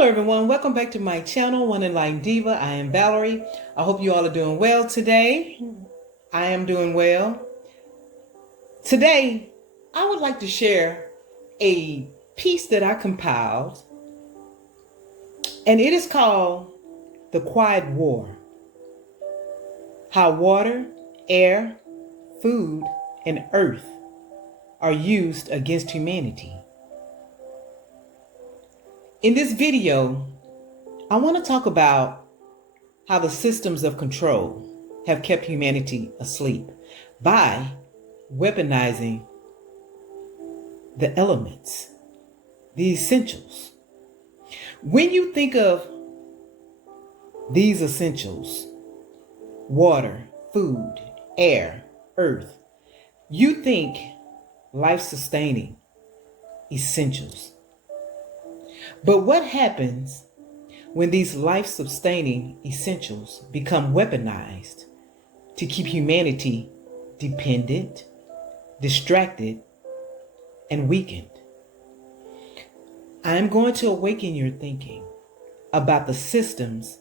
Hello everyone, welcome back to my channel, One Enlightened Diva. I am Valerie. I hope you all are doing well today. I am doing well. Today, I would like to share a piece that I compiled, and it is called The Quiet War. How water, air, food, and earth are used against humanity. In this video, I want to talk about how the systems of control have kept humanity asleep by weaponizing the elements, the essentials. When you think of these essentials, water, food, air, earth, you think life-sustaining essentials. But what happens when these life-sustaining essentials become weaponized to keep humanity dependent, distracted, and weakened? I'm going to awaken your thinking about the systems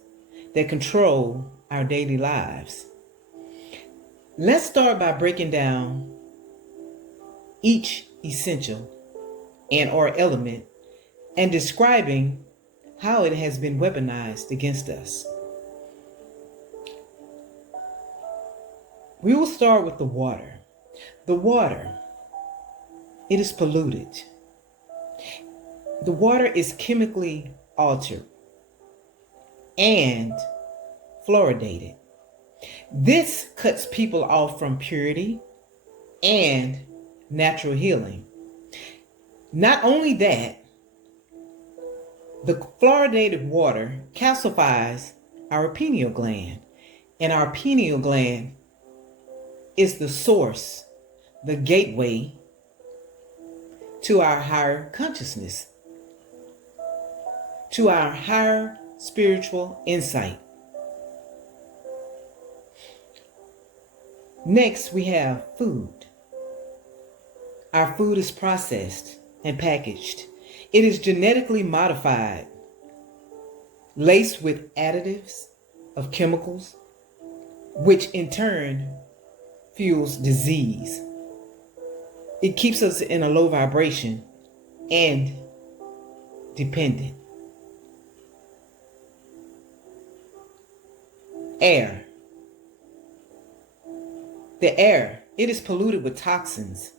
that control our daily lives. Let's start by breaking down each essential and/or element and describing how it has been weaponized against us. We will start with the water. The water, it is polluted. The water is chemically altered and fluoridated. This cuts people off from purity and natural healing. Not only that, the fluoridated water calcifies our pineal gland, and our pineal gland is the source, the gateway to our higher consciousness, to our higher spiritual insight. Next, we have food. Our food is processed and packaged. It is genetically modified, laced with additives of chemicals, which in turn fuels disease. It keeps us in a low vibration and dependent. Air. The air, it is polluted with toxins,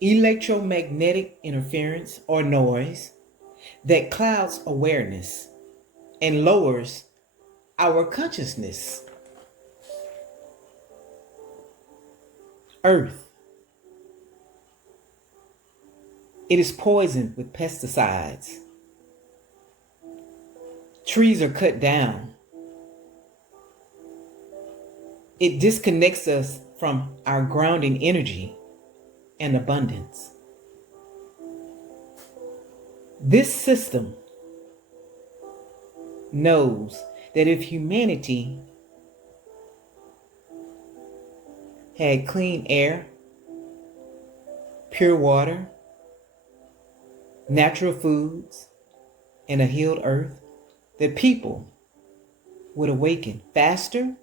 electromagnetic interference or noise that clouds awareness and lowers our consciousness. Earth. It is poisoned with pesticides. Trees are cut down. It disconnects us from our grounding energy and abundance. This system knows that if humanity had clean air, pure water, natural foods, and a healed earth, that people would awaken faster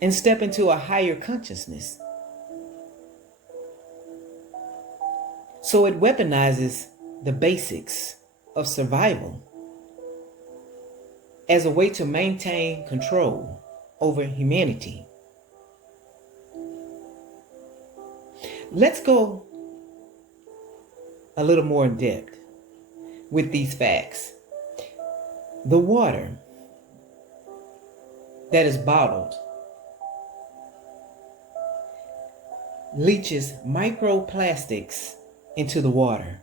and step into a higher consciousness. So it weaponizes the basics of survival as a way to maintain control over humanity. Let's go a little more in depth with these facts. The water that is bottled leaches microplastics into the water.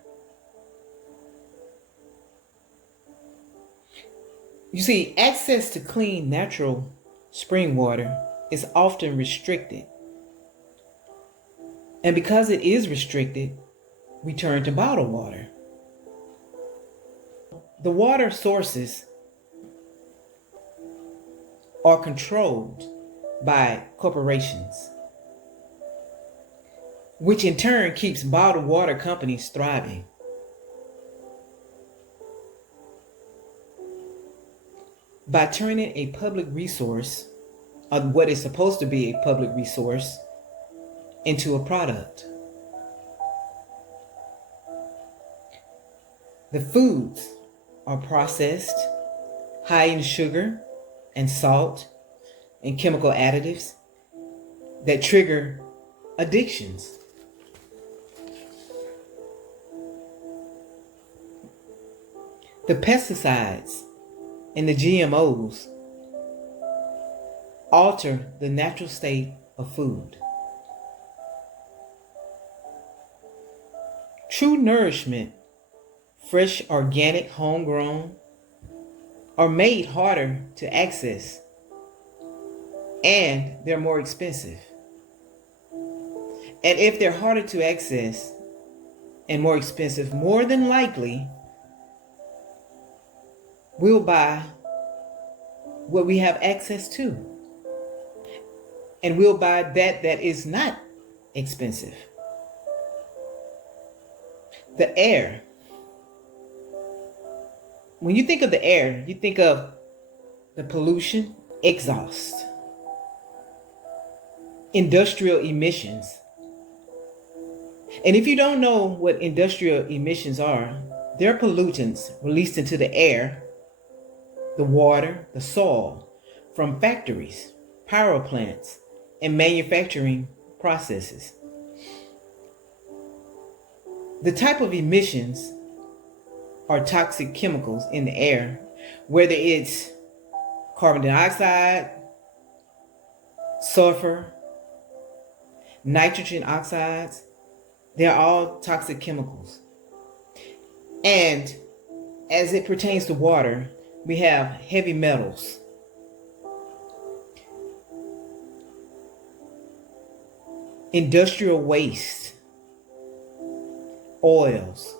You see, access to clean, natural spring water is often restricted. And because it is restricted, we turn to bottled water. The water sources are controlled by corporations, which in turn keeps bottled water companies thriving. by turning a public resource, or what is supposed to be a public resource, into a product. The foods are processed, high in sugar and salt and chemical additives that trigger addictions. The pesticides and the GMOs alter the natural state of food. True nourishment, fresh, organic, homegrown, are made harder to access, and they're more expensive. And if they're harder to access and more expensive, more than likely, we'll buy what we have access to. And we'll buy that is not expensive. The air. When you think of the air, you think of the pollution, exhaust, industrial emissions. And if you don't know what industrial emissions are, they're pollutants released into the air, the water, the soil from factories, power plants, and manufacturing processes. The type of emissions are toxic chemicals in the air, whether it's carbon dioxide, sulfur, nitrogen oxides. They're all toxic chemicals. And as it pertains to water, we have heavy metals, industrial waste, oils,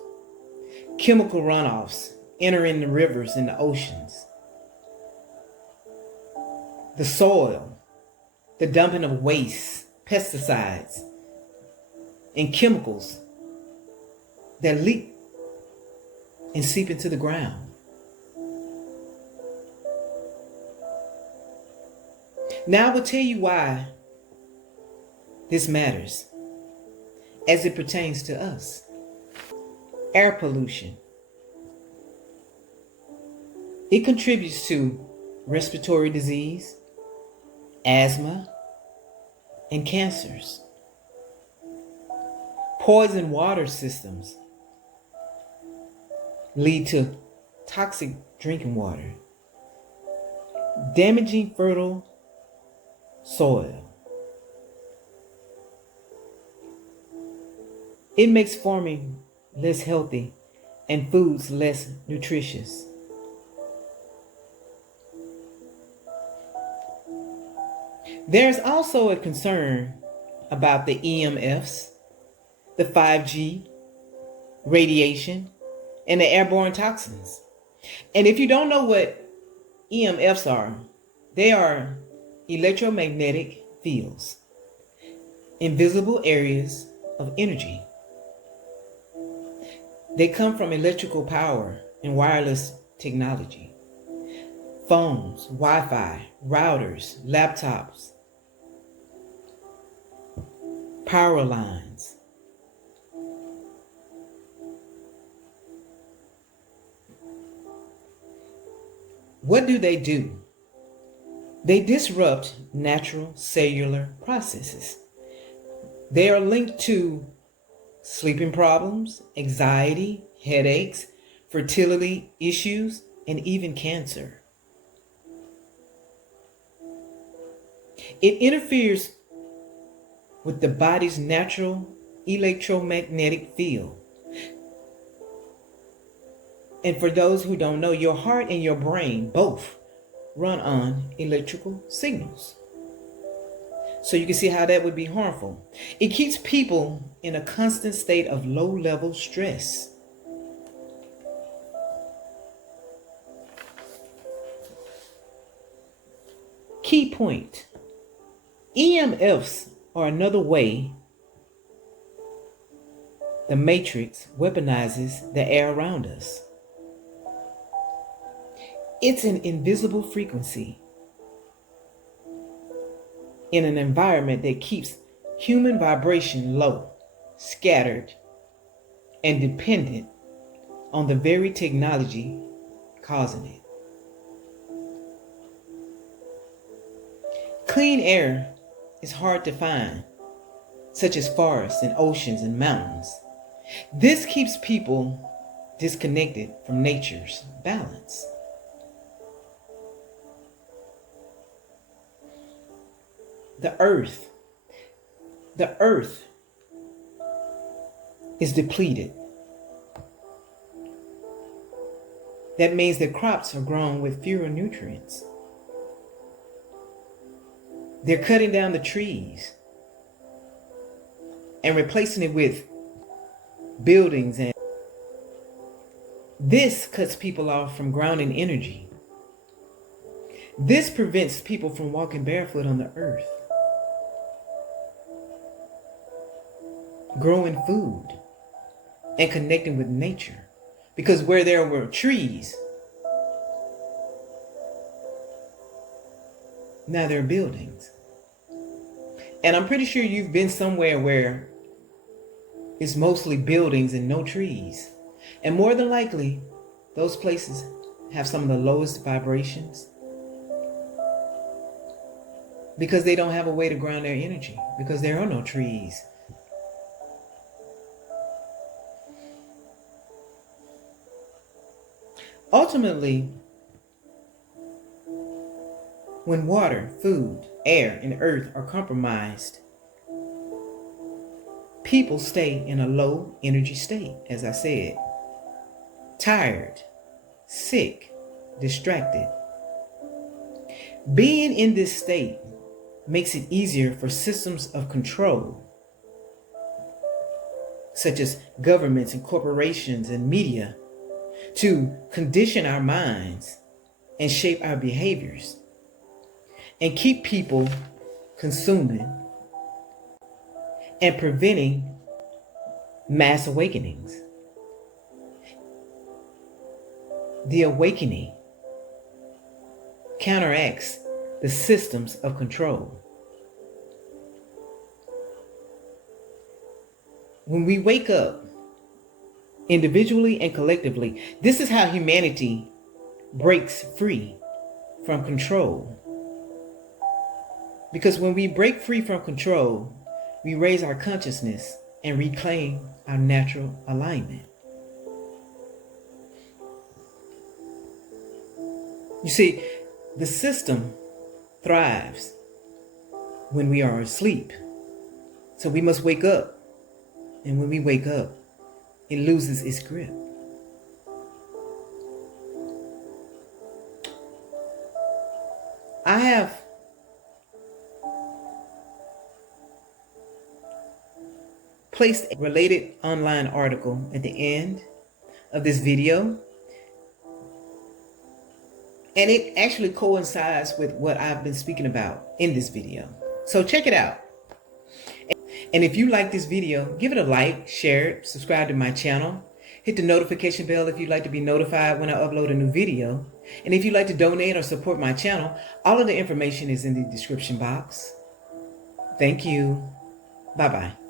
chemical runoffs entering the rivers and the oceans, the soil, the dumping of waste, pesticides, and chemicals that leak and seep into the ground. Now I will tell you why this matters as it pertains to us. Air pollution. It contributes to respiratory disease, asthma, and cancers. Poison water systems lead to toxic drinking water, damaging fertile soil. It makes farming less healthy and foods less nutritious. There's also a concern about the EMFs, the 5G, radiation, and the airborne toxins. And if you don't know what EMFs are, they are electromagnetic fields, invisible areas of energy. They come from electrical power and wireless technology, phones, Wi-Fi, routers, laptops, power lines. What do? They disrupt natural cellular processes. They are linked to sleeping problems, anxiety, headaches, fertility issues, and even cancer. It interferes with the body's natural electromagnetic field. And for those who don't know, your heart and your brain both run on electrical signals. So you can see how that would be harmful. It keeps people in a constant state of low-level stress. Key point. EMFs are another way the matrix weaponizes the air around us. It's an invisible frequency in an environment that keeps human vibration low, scattered, and dependent on the very technology causing it. Clean air is hard to find, such as forests and oceans and mountains. This keeps people disconnected from nature's balance. The earth is depleted. That means that crops are grown with fewer nutrients. They're cutting down the trees and replacing it with buildings, and this cuts people off from grounding energy. This prevents people from walking barefoot on the earth, growing food, and connecting with nature. Because where there were trees, now there are buildings. And I'm pretty sure you've been somewhere where it's mostly buildings and no trees. And more than likely, those places have some of the lowest vibrations because they don't have a way to ground their energy, because there are no trees. Ultimately, when water, food, air, and earth are compromised, people stay in a low energy state, as I said. Tired, sick, distracted. Being in this state makes it easier for systems of control, such as governments and corporations and media, to condition our minds and shape our behaviors and keep people consuming and preventing mass awakenings. The awakening counteracts the systems of control. When we wake up, individually and collectively, this is how humanity breaks free from control. Because when we break free from control, we raise our consciousness and reclaim our natural alignment. You see, the system thrives when we are asleep. So we must wake up. And when we wake up, it loses its grip. I have placed a related online article at the end of this video, and it actually coincides with what I've been speaking about in this video. So check it out. And if you like this video, give it a like, share it, subscribe to my channel, hit the notification bell if you'd like to be notified when I upload a new video. And if you'd like to donate or support my channel, all of the information is in the description box. Thank you. Bye-bye.